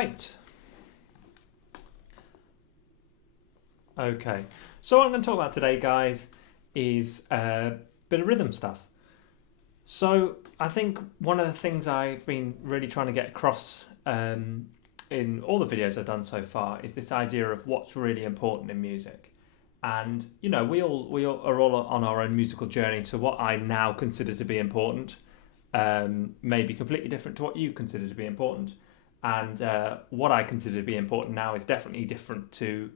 Great. Okay, so what I'm going to talk about today, guys, is a bit of rhythm stuff. So I think one of the things I've been really trying to get across in all the videos I've done so far is this idea of what's really important in music. And you know, we all are all on our own musical journey. So what I now consider to be important may be completely different to what you consider to be important. And what I consider to be important now is definitely different to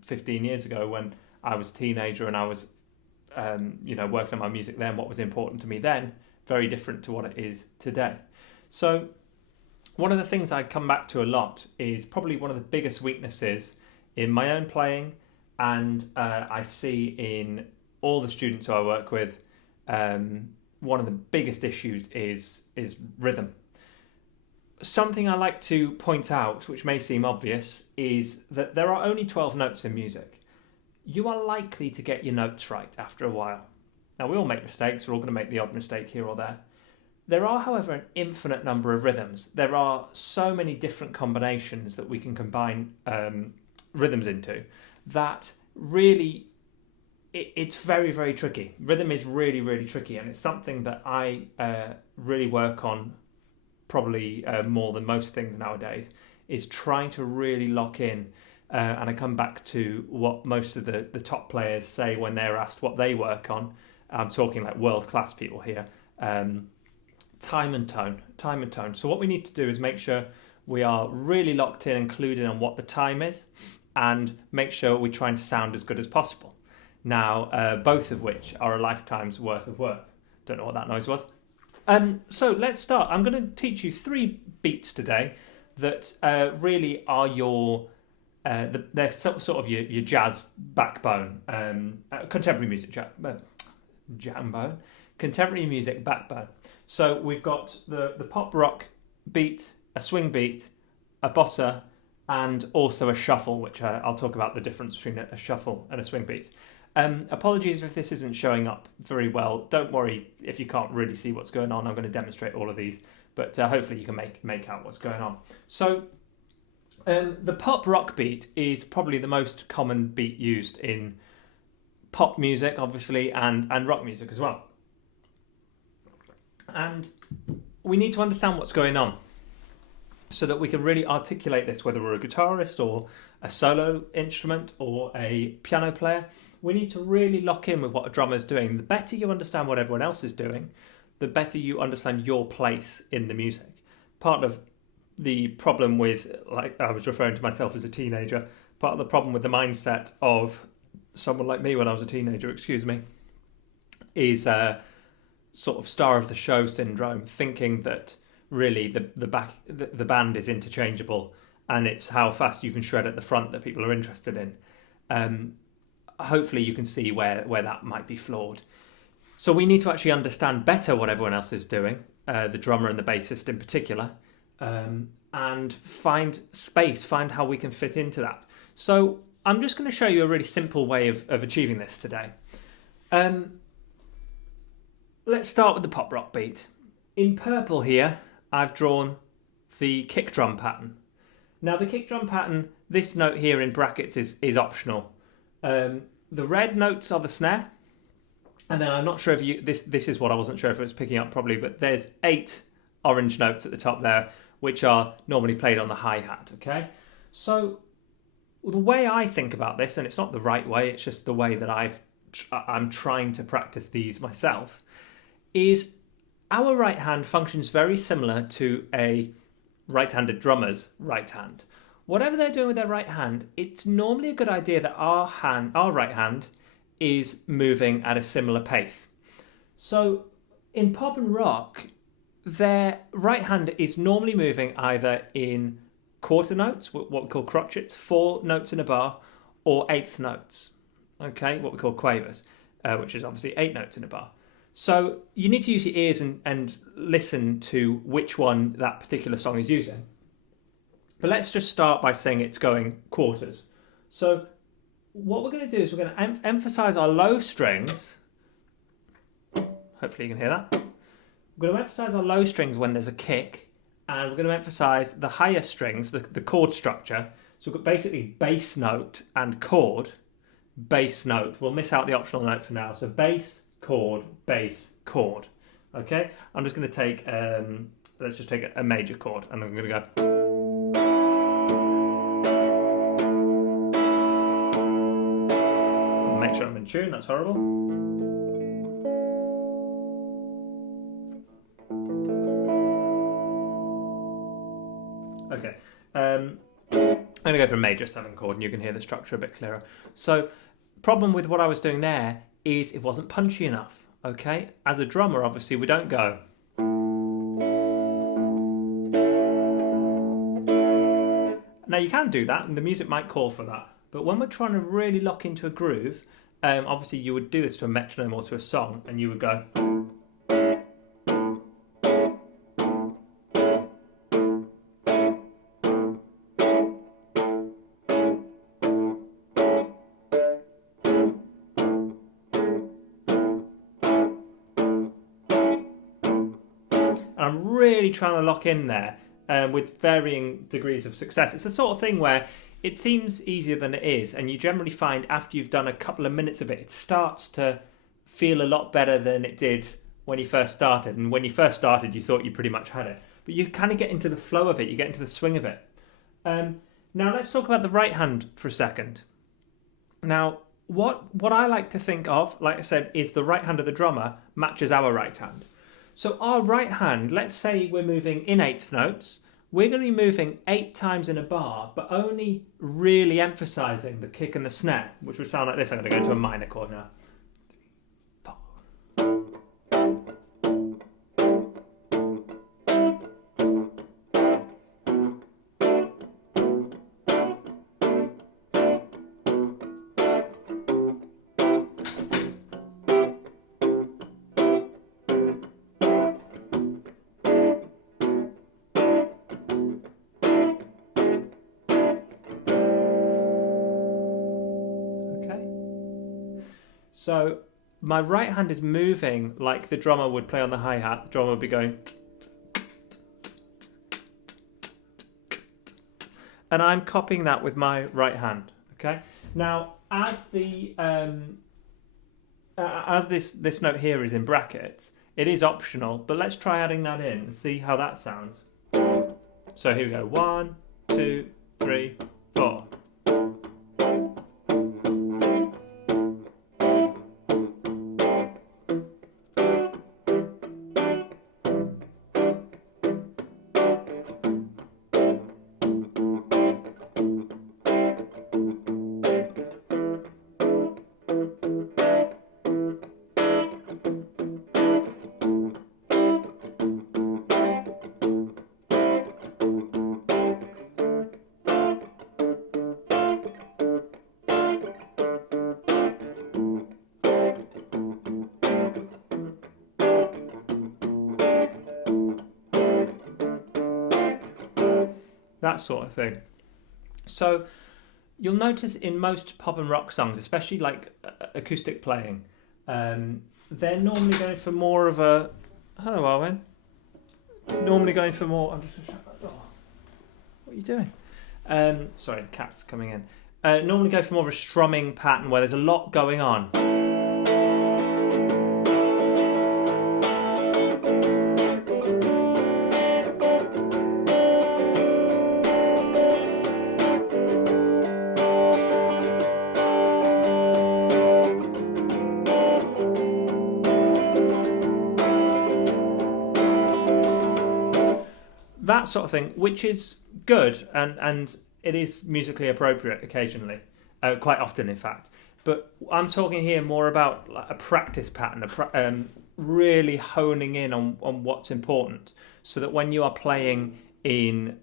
15 years ago when I was a teenager and I was, working on my music then. What was important to me then, very different to what it is today. So one of the things I come back to a lot is probably one of the biggest weaknesses in my own playing, and I see in all the students who I work with. One of the biggest issues is rhythm. Something I like to point out, which may seem obvious, is that there are only 12 notes in music. You are likely to get your notes right after a while. Now, we all make mistakes. We're all going to make the odd mistake here or there. There are, however, an infinite number of rhythms. There are so many different combinations that we can combine rhythms into that really, it's very, very tricky. Rhythm is really, really tricky, and it's something that I really work on probably more than most things nowadays, is trying to really lock in. And I come back to what most of the top players say when they're asked what they work on. I'm talking like world-class people here. Time and tone. So what we need to do is make sure we are really locked in and clued in on what the time is, and make sure we try and sound as good as possible. Now, both of which are a lifetime's worth of work. Don't know what that noise was. So let's start. I'm going to teach you 3 beats today that really are your they're sort of your jazz backbone, contemporary music jambone, contemporary music backbone. So we've got the pop rock beat, a swing beat, a bossa, and also a shuffle, which I'll talk about the difference between a shuffle and a swing beat. Apologies if this isn't showing up very well. Don't worry if you can't really see what's going on. I'm going to demonstrate all of these, but hopefully you can make out what's going on. So the pop rock beat is probably the most common beat used in pop music, obviously, and rock music as well. And we need to understand what's going on so that we can really articulate this, whether we're a guitarist or a solo instrument or a piano player. We need to really lock in with what a drummer's doing. The better you understand what everyone else is doing, the better you understand your place in the music. Part of the problem with, like I was referring to myself as a teenager, part of the problem with the mindset of someone like me when I was a teenager, is sort of star of the show syndrome, thinking that really the band is interchangeable and it's how fast you can shred at the front that people are interested in. Hopefully you can see where that might be flawed. So we need to actually understand better what everyone else is doing, the drummer and the bassist in particular, and find how we can fit into that. So I'm just going to show you a really simple way of achieving this today. Let's start with the pop rock beat. In purple here, I've drawn the kick drum pattern. Now the kick drum pattern, this note here in brackets is optional. The red notes are the snare, and then I'm not sure if this is what I wasn't sure if it was picking up probably, but there's 8 orange notes at the top there, which are normally played on the hi-hat, okay? So the way I think about this, and it's not the right way, it's just the way that I'm trying to practice these myself, is our right hand functions very similar to a right-handed drummer's right hand. Whatever they're doing with their right hand, it's normally a good idea that our right hand is moving at a similar pace. So in pop and rock, their right hand is normally moving either in quarter notes, what we call crotchets, 4 notes in a bar, or 1/8 notes, okay, what we call quavers, which is obviously 8 notes in a bar. So you need to use your ears and listen to which one that particular song is using. But let's just start by saying it's going quarters. So what we're going to do is we're going to emphasize our low strings. Hopefully you can hear that. We're going to emphasize our low strings when there's a kick, and we're going to emphasise the higher strings, the chord structure. So we've got basically bass note and chord, bass note. We'll miss out the optional note for now. So bass, chord, bass, chord. Okay, I'm just going to take, let's just take a major chord, and I'm going to go. Make sure I'm in tune, that's horrible. Okay, I'm going to go for a major 7 chord and you can hear the structure a bit clearer. So, problem with what I was doing there is it wasn't punchy enough, okay? As a drummer, obviously, we don't go. Now, you can do that and the music might call for that, but when we're trying to really lock into a groove, obviously you would do this to a metronome or to a song and you would go. I'm really trying to lock in there with varying degrees of success. It's the sort of thing where it seems easier than it is, and you generally find after you've done a couple of minutes of it, it starts to feel a lot better than it did when you first started. And when you first started, you thought you pretty much had it. But you kind of get into the flow of it, you get into the swing of it. Now let's talk about the right hand for a second. Now, what I like to think of, like I said, is the right hand of the drummer matches our right hand. So our right hand, let's say we're moving in eighth notes, we're going to be moving 8 times in a bar, but only really emphasising the kick and the snare, which would sound like this. I'm going to go into a minor chord now. So my right hand is moving like the drummer would play on the hi-hat. The drummer would be going. And I'm copying that with my right hand. Okay. Now, as the this note here is in brackets, it is optional. But let's try adding that in and see how that sounds. So here we go. 1, 2, 3, 4. That sort of thing. So you'll notice in most pop and rock songs, especially like acoustic playing, they're normally going for more of a... Hello, Arwen. Normally going for more... I'm just going to shut that door. What are you doing? Sorry, the cat's coming in. Normally go for more of a strumming pattern where there's a lot going on. That sort of thing, which is good, and it is musically appropriate occasionally, quite often in fact. But I'm talking here more about like a practice pattern, really honing in on what's important, so that when you are playing in,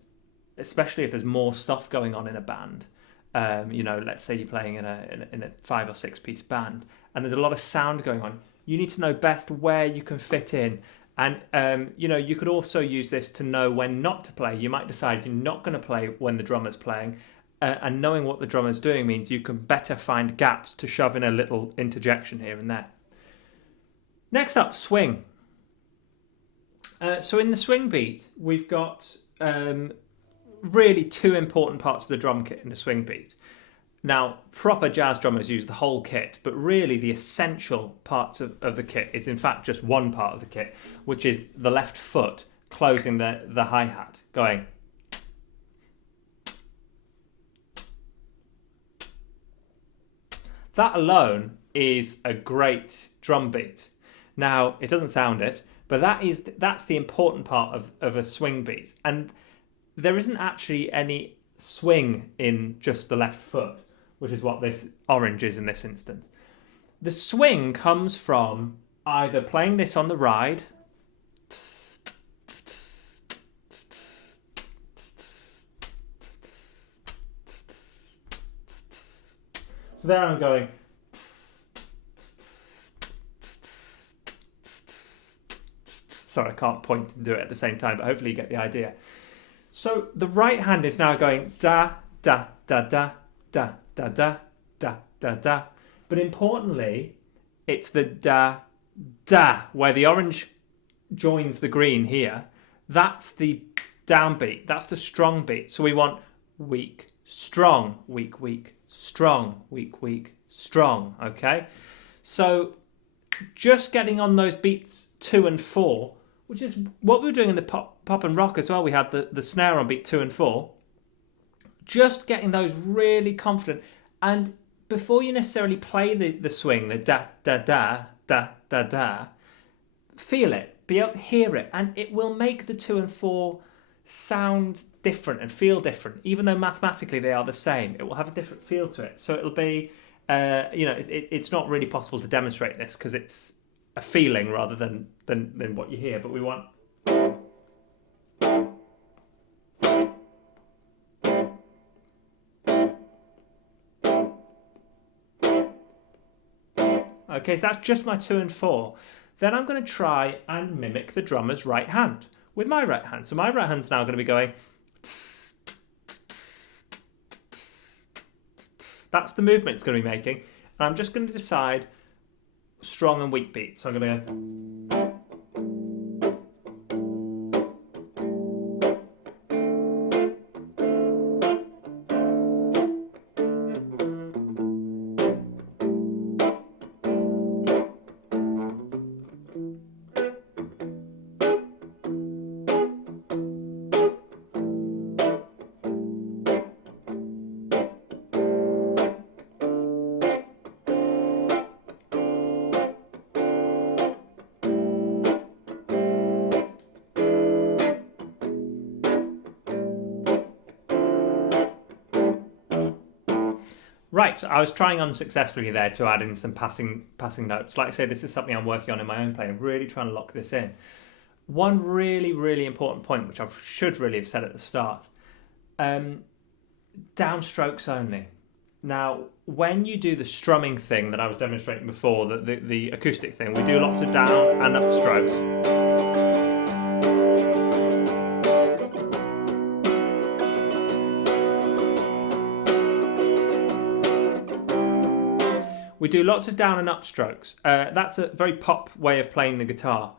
especially if there's more stuff going on in a band, let's say you're playing in a 5 or 6 piece band, and there's a lot of sound going on, you need to know best where you can fit in. And, you could also use this to know when not to play. You might decide you're not going to play when the drummer's playing. And knowing what the drummer's doing means you can better find gaps to shove in a little interjection here and there. Next up, swing. So in the swing beat, we've got really two important parts of the drum kit in the swing beat. Now, proper jazz drummers use the whole kit, but really the essential parts of the kit is in fact just one part of the kit, which is the left foot closing the hi-hat, going. That alone is a great drum beat. Now, it doesn't sound it, but that's the important part of a swing beat. And there isn't actually any swing in just the left foot, which is what this orange is in this instance. The swing comes from either playing this on the ride, so there I'm going, sorry I can't point and do it at the same time, but hopefully you get the idea. So the right hand is now going da, da, da, da, da, da, da, da, da, da. But importantly, it's the da, da, where the orange joins the green here. That's the downbeat. That's the strong beat. So we want weak, strong, weak, weak, strong, weak, weak, strong. Okay? So just getting on those beats 2 and 4, which is what we were doing in the pop and rock as well. We had the snare on beat 2 and 4. Just getting those really confident. And before you necessarily play the swing, the da, da, da, da, da, da, feel it, be able to hear it. And it will make the 2 and 4 sound different and feel different. Even though mathematically they are the same, it will have a different feel to it. So it'll be, it's not really possible to demonstrate this because it's a feeling rather than what you hear. But we want... Okay, so that's just my 2 and 4. Then I'm going to try and mimic the drummer's right hand with my right hand. So my right hand's now going to be going... That's the movement it's going to be making. And I'm just going to decide strong and weak beats. So I'm going to go... Right, so I was trying unsuccessfully there to add in some passing notes. Like I say, this is something I'm working on in my own playing, really trying to lock this in. One really, really important point, which I should really have said at the start, downstrokes only. Now, when you do the strumming thing that I was demonstrating before, the acoustic thing, we do lots of down and up strokes. We do lots of down and up strokes. That's a very pop way of playing the guitar.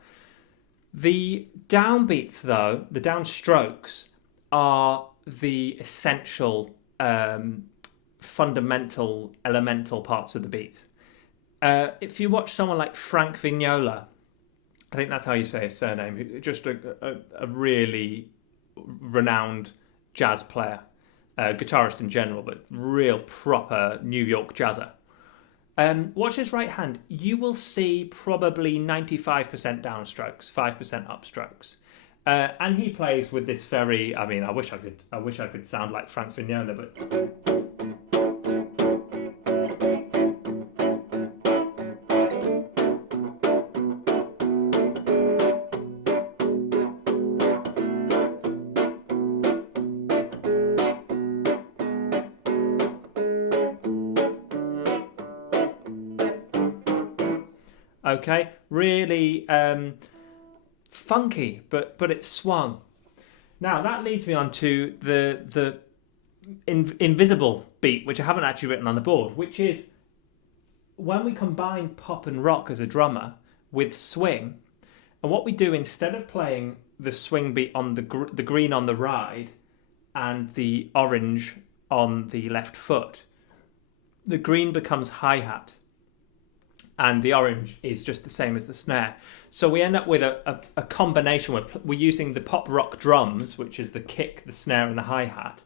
The downbeats, though, the downstrokes, are the essential, fundamental, elemental parts of the beat. If you watch someone like Frank Vignola, I think that's how you say his surname, just a really renowned jazz player, guitarist in general, but real proper New York jazzer. Watch his right hand. You will see probably 95% downstrokes, 5% upstrokes, and he plays with this very. I mean, I wish I could sound like Frank Vignola, but. Okay, really funky, but it's swung. Now that leads me on to the invisible beat, which I haven't actually written on the board, which is when we combine pop and rock as a drummer with swing, And what we do, instead of playing the swing beat on the green on the ride and the orange on the left foot, the green becomes hi-hat and the orange is just the same as the snare. So we end up with a combination where we're using the pop rock drums, which is the kick, the snare and the hi-hat,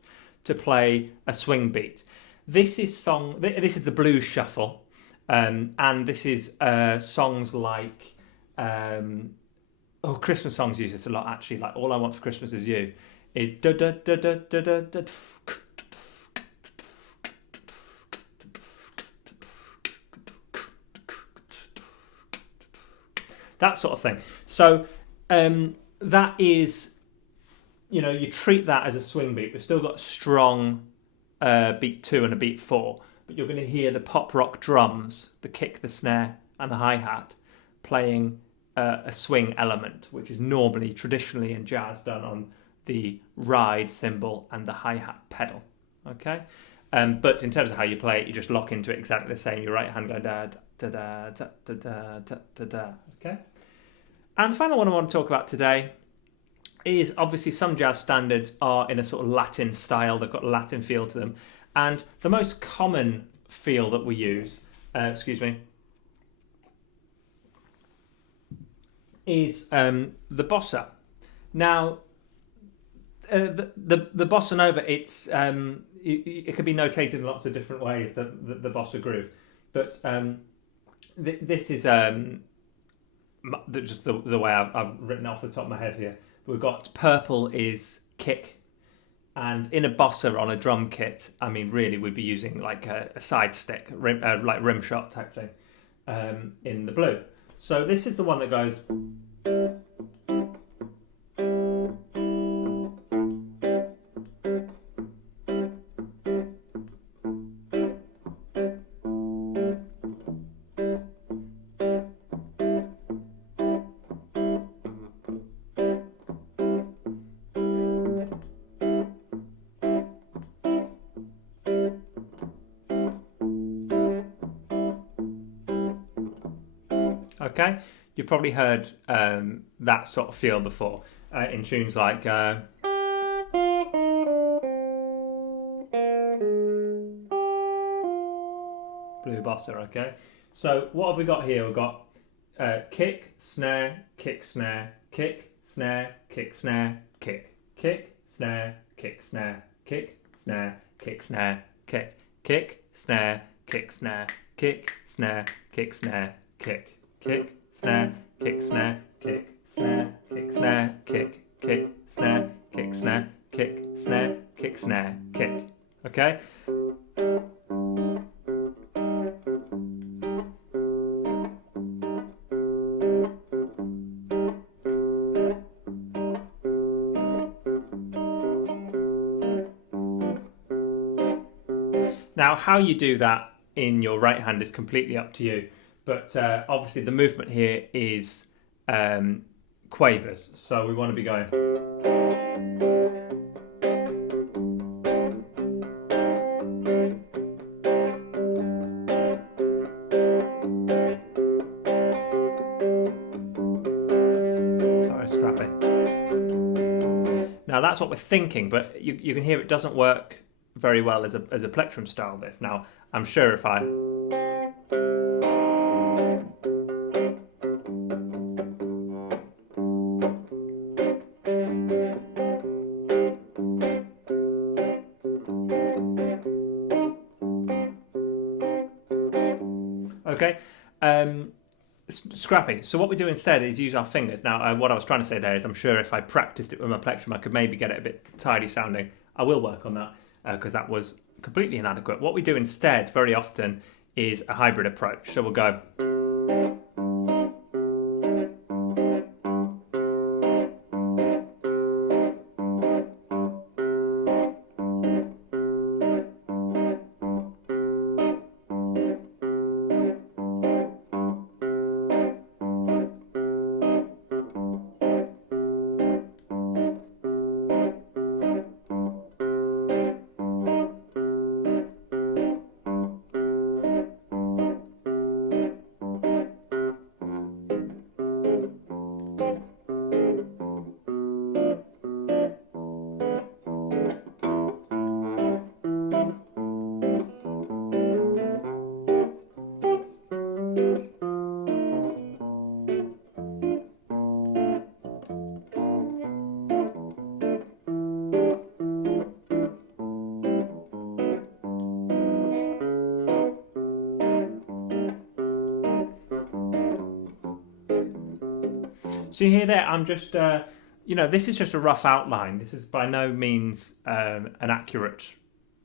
to play a swing beat. This is the blues shuffle, and this is songs like Christmas songs use this a lot actually. Like All I Want for Christmas Is You is da da da da da da da. That sort of thing. So that is, you treat that as a swing beat. We've still got strong beat 2 and a beat 4, but you're going to hear the pop rock drums, the kick, the snare, and the hi-hat playing a swing element, which is normally, traditionally in jazz, done on the ride cymbal and the hi-hat pedal. Okay? But in terms of how you play it, you just lock into it exactly the same. Your right hand go da da da da da da da da da. Okay? And the final one I want to talk about today is, obviously, some jazz standards are in a sort of Latin style. They've got a Latin feel to them. And the most common feel that we use, is the bossa. Now, the bossa nova, it can be notated in lots of different ways, the bossa groove. But this is just the way I've written it off the top of my head here. We've got purple is kick, and in a bossa on a drum kit, I mean, really, we'd be using like a side stick, like rim shot type thing, in the blue. So this is the one that goes. Okay, you've probably heard that sort of feel before in tunes like Blue Bossa. Okay, so what have we got here? We've got kick, snare, kick, snare, kick, snare, kick, snare, kick, kick, snare, kick, snare, kick, snare, kick, snare, kick, kick, snare, kick, snare, kick, snare, kick, snare, kick. Kick, snare, kick, snare, kick, snare, kick, snare, kick, kick, snare, kick, snare, kick, snare, kick, snare, kick. Okay? Now, how you do that in your right hand is completely up to you. But obviously the movement here is quavers, so we want to be going. Sorry, scrappy. Now that's what we're thinking, but you can hear it doesn't work very well as a plectrum style. This now, I'm sure if I. Okay, scrappy. So what we do instead is use our fingers. Now, what I was trying to say there is I'm sure if I practiced it with my plectrum, I could maybe get it a bit tidy sounding. I will work on that because that was completely inadequate. What we do instead very often is a hybrid approach. So we'll go. So you hear there, I'm just, this is just a rough outline. This is by no means an accurate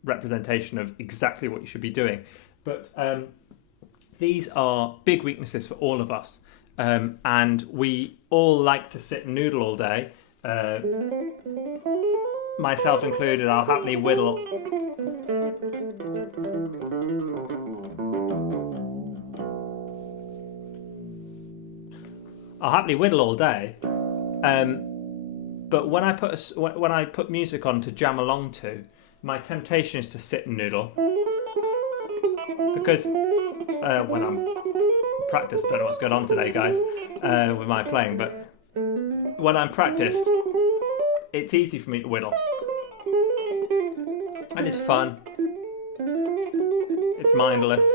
representation of exactly what you should be doing. But these are big weaknesses for all of us. And we all like to sit and noodle all day. Myself included, I'll happily whittle. I'll happily whittle all day. But when I put music on to jam along to, my temptation is to sit and noodle. Because when I'm practiced, I don't know what's going on today, guys, with my playing, but when I'm practiced, it's easy for me to whittle. And it's fun. It's mindless.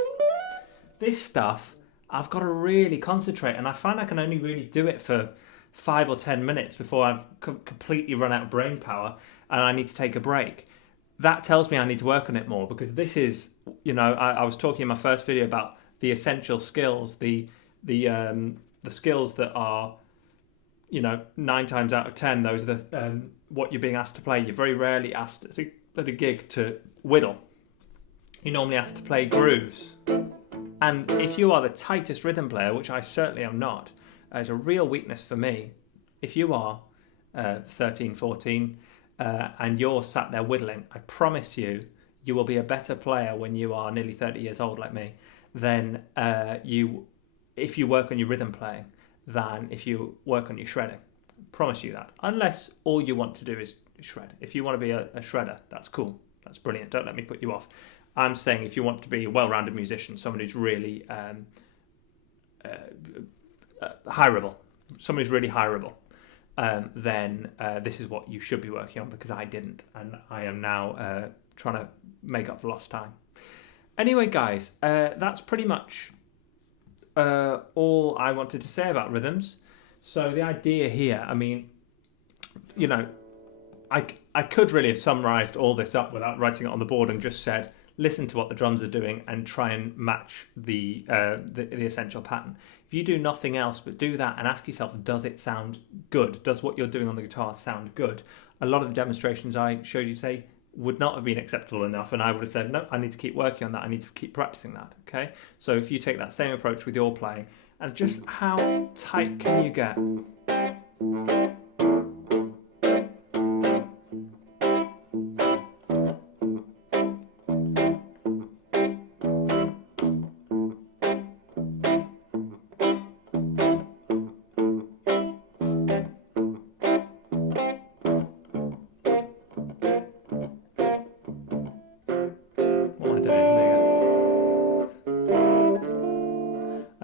This stuff, I've got to really concentrate, and I find I can only really do it for 5 or 10 minutes before I've completely run out of brain power and I need to take a break. That tells me I need to work on it more, because this is, I was talking in my first video about the essential skills, the skills that are, 9 times out of 10, those are the what you're being asked to play. You're very rarely asked at a gig to whittle. You're normally asked to play grooves. And if you are the tightest rhythm player, which I certainly am not, it's a real weakness for me. If you are 13, 14, and you're sat there whittling, I promise you, you will be a better player when you are nearly 30 years old like me than if you work on your rhythm playing than if you work on your shredding. I promise you that. Unless all you want to do is shred. If you want to be a shredder, that's cool. That's brilliant. Don't let me put you off. I'm saying if you want to be a well-rounded musician, someone who's really hireable, someone who's really hireable, then this is what you should be working on, because I didn't, and I am now trying to make up for lost time. Anyway, guys, that's pretty much all I wanted to say about rhythms. So the idea here, I could really have summarised all this up without writing it on the board and just said, listen to what the drums are doing and try and match the essential pattern. If you do nothing else but do that and ask yourself, does it sound good? Does what you're doing on the guitar sound good? A lot of the demonstrations I showed you today would not have been acceptable enough, and I would have said, no, I need to keep working on that. I need to keep practicing that, okay? So if you take that same approach with your playing, and just how tight can you get?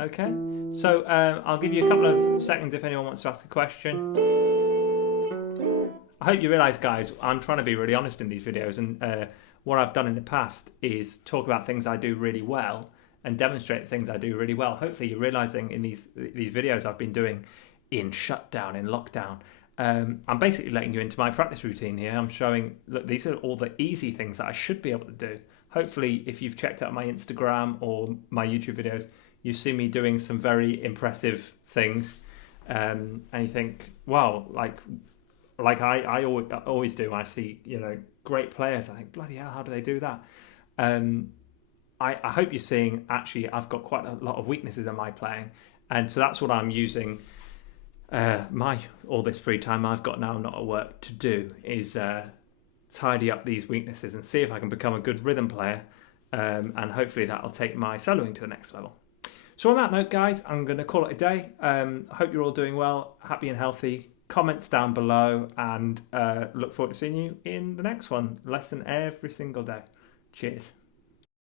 Okay, so I'll give you a couple of seconds if anyone wants to ask a question. I hope you realise, guys, I'm trying to be really honest in these videos, and what I've done in the past is talk about things I do really well and demonstrate things I do really well. Hopefully you're realising in these videos I've been doing in shutdown, in lockdown, I'm basically letting you into my practice routine here. I'm showing, look, these are all the easy things that I should be able to do. Hopefully, if you've checked out my Instagram or my YouTube videos, you see me doing some very impressive things, and you think, wow, like I always do. I see, great players. I think, bloody hell, how do they do that? I hope you're seeing, actually, I've got quite a lot of weaknesses in my playing, and so that's what I'm using all this free time I've got now, not at work, to do, is tidy up these weaknesses and see if I can become a good rhythm player, and hopefully that'll take my soloing to the next level. So on that note, guys, I'm going to call it a day. I hope you're all doing well, happy and healthy. Comments down below, and look forward to seeing you in the next one. Lesson every single day. Cheers.